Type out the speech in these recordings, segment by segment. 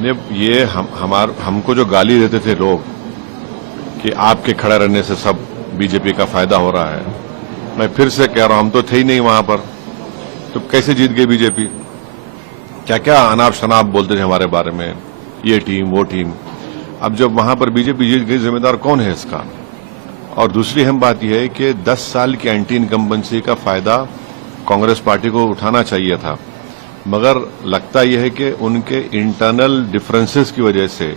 ये हमको जो गाली देते थे लोग कि आपके खड़े रहने से सब बीजेपी का फायदा हो रहा है, मैं फिर से कह रहा हूं, हम तो थे ही नहीं वहां पर, तो कैसे जीत गई बीजेपी? क्या क्या अनाप शनाप बोलते थे हमारे बारे में, ये टीम वो टीम। अब जब वहां पर बीजेपी जीत गई, जिम्मेदार कौन है इसका? और दूसरी अहम बात यह है कि 10 साल की एंटी इनकम्बेंसी का फायदा कांग्रेस पार्टी को उठाना चाहिए था, मगर लगता यह है कि उनके इंटरनल डिफरेंसेस की वजह से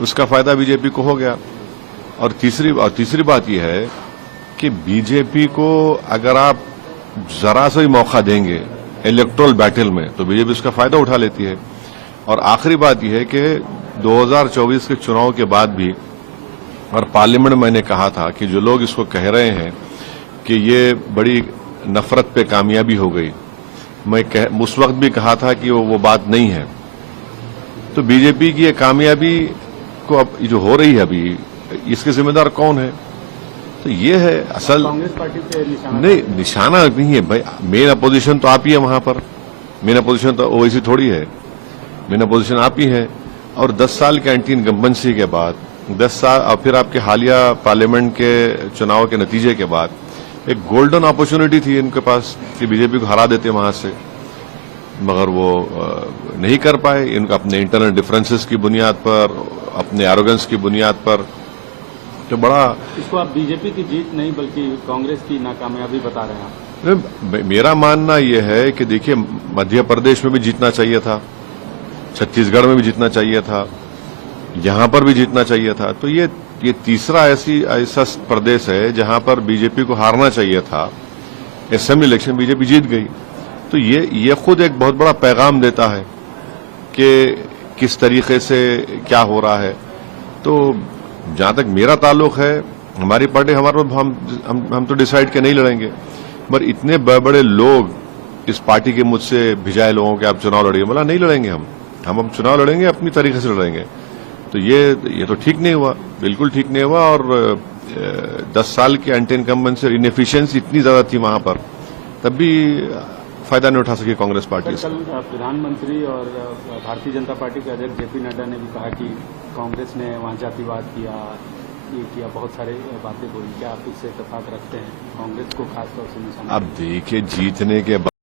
उसका फायदा बीजेपी को हो गया। और तीसरी बात यह है कि बीजेपी को अगर आप जरा सा भी मौका देंगे इलेक्टोरल बैटल में, तो बीजेपी उसका फायदा उठा लेती है। और आखिरी बात यह है कि 2024 के चुनाव के बाद भी, और पार्लियामेंट में मैंने कहा था कि जो लोग इसको कह रहे हैं कि ये बड़ी नफरत पे कामयाबी हो गई, मैं उस वक्त भी कहा था कि वो बात नहीं है। तो बीजेपी की ये कामयाबी को अब जो हो रही है अभी, इसके जिम्मेदार कौन है? तो ये है असल। कांग्रेस पार्टी पे निशाना नहीं, निशाना नहीं है भाई। मेन अपोजिशन तो आप ही है वहां पर, मेन अपोजिशन तो ओवैसी थोड़ी है, मेन अपोजिशन आप ही है। और 10 साल के एंटी इनकम्बेंसी के बाद, 10 साल और फिर आपके हालिया पार्लियामेंट के चुनाव के नतीजे के बाद एक गोल्डन अपॉर्चुनिटी थी इनके पास कि बीजेपी को हरा देते वहां से, मगर वो नहीं कर पाए। इनका अपने इंटरनल डिफरेंसेस की बुनियाद पर, अपने एरोगेंस की बुनियाद पर, तो बड़ा। इसको आप बीजेपी की जीत नहीं बल्कि कांग्रेस की नाकामयाबी बता रहे हैं? मेरा मानना यह है कि देखिए, मध्य प्रदेश में भी जीतना चाहिए था, छत्तीसगढ़ में भी जीतना चाहिए था, यहां पर भी जीतना चाहिए था। तो ये तीसरा ऐसा प्रदेश है जहां पर बीजेपी को हारना चाहिए था। असेंबली इलेक्शन बीजेपी जीत गई, तो ये खुद एक बहुत बड़ा पैगाम देता है कि किस तरीके से क्या हो रहा है। तो जहां तक मेरा ताल्लुक है, हमारी पार्टी हम तो डिसाइड के नहीं लड़ेंगे, पर इतने बड़े लोग इस पार्टी के मुझसे भिजाए लोगों के आप चुनाव लड़ेंगे, बोला नहीं लड़ेंगे हम चुनाव लड़ेंगे, अपनी तरीके से लड़ेंगे। तो ये तो ठीक नहीं हुआ, बिल्कुल ठीक नहीं हुआ। और 10 साल की एंटी इनकम्बेंसी इनएफिशिएंसी इतनी ज्यादा थी वहां पर, तब भी फायदा नहीं उठा सकी कांग्रेस पार्टी से। कल प्रधानमंत्री और भारतीय जनता पार्टी के अध्यक्ष जेपी नड्डा ने भी कहा कि कांग्रेस ने वहां जातिवाद किया, ये किया, बहुत सारे बातें बोली। क्या आप इससे इत्तेफाक रखते हैं? कांग्रेस को खासतौर से निशाना। अब देखिए, जीतने के